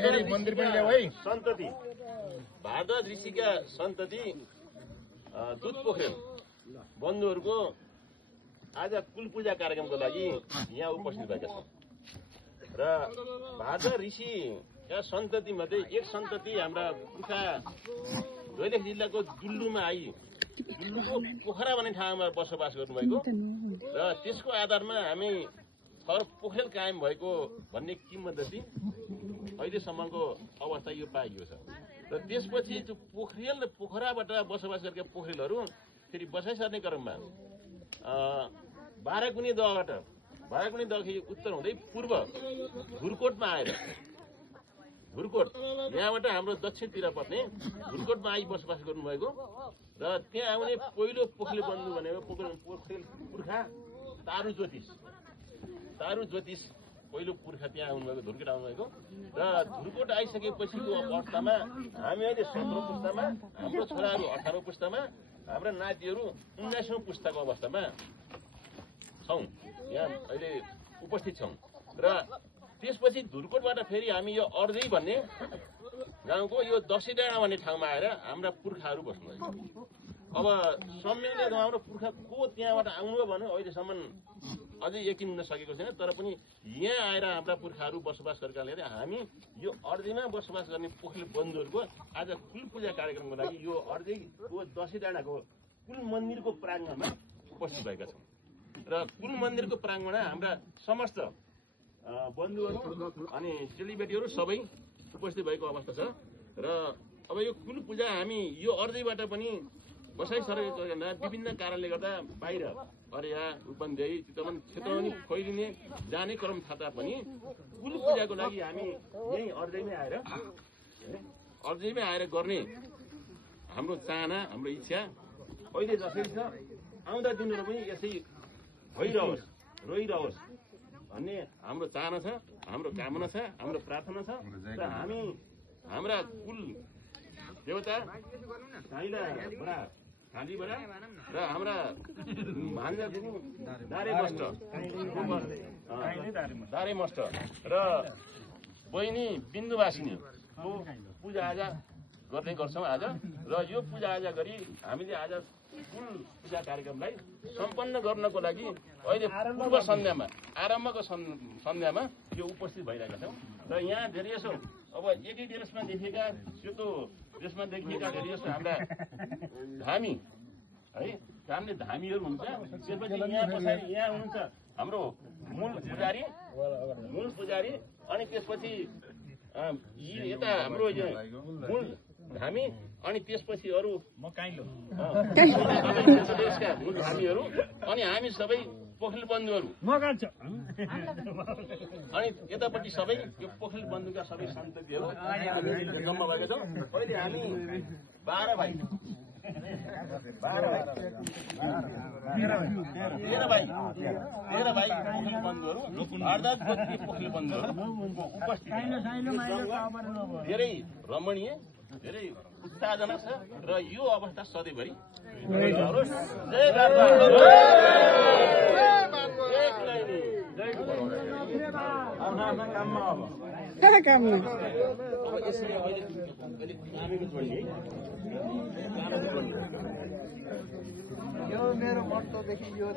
सन्तति भारद्वाज ऋषिका सन्तति दुध पोखरेल बन्धुहरूको आज कुल पूजा कार्यक्रमको लागि यहाँ उपस्थित भएका छौँ र भारद्वाज ऋषिका सन्तति मध्ये एक सन्तति हाम्रा पुर्खा दैलेख जिल्लाको दुल्लुमा आई दुल्लुको पोखरा भन्ने ठाउँमा बसोबास गर्नुभएको र त्यसको आधारमा हामी थर पोखरेल कायम भएको भन्ने किम्वदन्ती अहिलेसम्मको अवस्था यो पाइएको छ र त्यसपछि त्यो पोखरेल र पोखराबाट बसोबास गरेका पोखरेलहरू फेरि बसाइ सर्ने क्रममा बाराकुनी दहदेखि उत्तर हुँदै पूर्व धुरकोटमा आएर धुरकोट यहाँबाट हाम्रो दक्षिणतिर पर्ने धुरकोटमा आई बसोबास गर्नुभएको र त्यहाँ आउने पहिलो पोखरेल बन्धु भनेको पोखरेल पुर्खा तारू ज्योतिष पहिलो पुर्खा त्यहाँ आउनुभएको धुरकोट आउनुभएको र धुरकोट आइसकेपछिको अवस्थामा हामी अहिले 17औं पुस्तामा हाम्रो छोराहरू 18औं पुस्तामा हाम्रा नातिहरू 19औं पुस्ताको अवस्थामा छौँ यहाँ अहिले उपस्थित छौँ र त्यसपछि धुरकोटबाट फेरि हामी यो अर्दै भन्ने गाउँको यो दशैडाँडा भन्ने ठाउँमा आएर हाम्रा पुर्खाहरू बस्नुभएको अब सम्यकले हाम्रो पुर्खा को त्यहाँबाट आउनुभयो भने अहिलेसम्म अझै यकिन हुन सकेको छैन तर पनि यहाँ आएर हाम्रा पुर्खाहरू बसोबास गरेकाले हामी यो अर्दैमा बसोबास गर्ने पोखरेल बन्धुहरूको आज कुल पूजा कार्यक्रमको लागि यो अर्दैको दशैडाँडाको कुल मन्दिरको प्राङ्गणमा उपस्थित भएका छौँ र कुल मन्दिरको प्राङ्गणमा हाम्रा समस्त बन्धुहरू अनि चेलीबेटीहरू सबै उपस्थित भएको अवस्था छ र अब यो कुल पूजा हामी यो अर्दैबाट पनि बसाइ सरेको विभिन्न कारणले गर्दा बाहिर अरिया रूपन्देही चितवन क्षेत्रमा पनि फैलिने जाने क्रम थाहा पनि कुल पूजाको लागि हामी यही अर्दैमै आएर गर्ने हाम्रो चाहना हाम्रो इच्छा अहिले जसरी छ आउँदा दिनहरू पनि यसै भइरहोस् रोइरहोस् भन्ने हाम्रो चाहना छ हाम्रो कामना छ हाम्रो प्रार्थना छ र हामी हाम्रा कुल देवता कालीबडा र हाम्रा भान्जा गुरु दारे मस्ट र बहिनी बिन्दुवासिनीको पूजा आजा गर्ने गर्छौँ आज र यो पूजा आजा गरी हामीले आज कुल पूजा कार्यक्रमलाई सम्पन्न गर्नको लागि अहिले पूर्व सन्ध्यामा आरम्भको सन्ध्यामा यो उपस्थित भइरहेका छौँ र यहाँ धेरै जसो अब एकै ड्रेसमा देखिएका सेतो ड्रेसमा देखिएका धेरै जसो हाम्रा धामी है हामीले धामीहरू हुन्छ त्यसपछि यहाँ पछाडि यहाँ हुनुहुन्छ हाम्रो मूल पुजारी अनि त्यसपछि यता हाम्रो मूल धामी अनि त्यसपछि अरू देशका मूल धामीहरू अनि हामी सबै पोखरेल बन्धुहरू अनि यतापट्टि सबै यो पोखरेल बन्धुका सबै सन्ततिहरू जम्मा भएका छौँ अहिले हामी 12 भाइ 13 भाइ पोखरेल बन्धुहरू भारद्वाज पोखरेल बन्धुहरू उपस्थित धेरै रमणीय धेरै उत्साहजनक छ र यो अवस्था सधैँभरि यो मेरो मन्तदेखि यो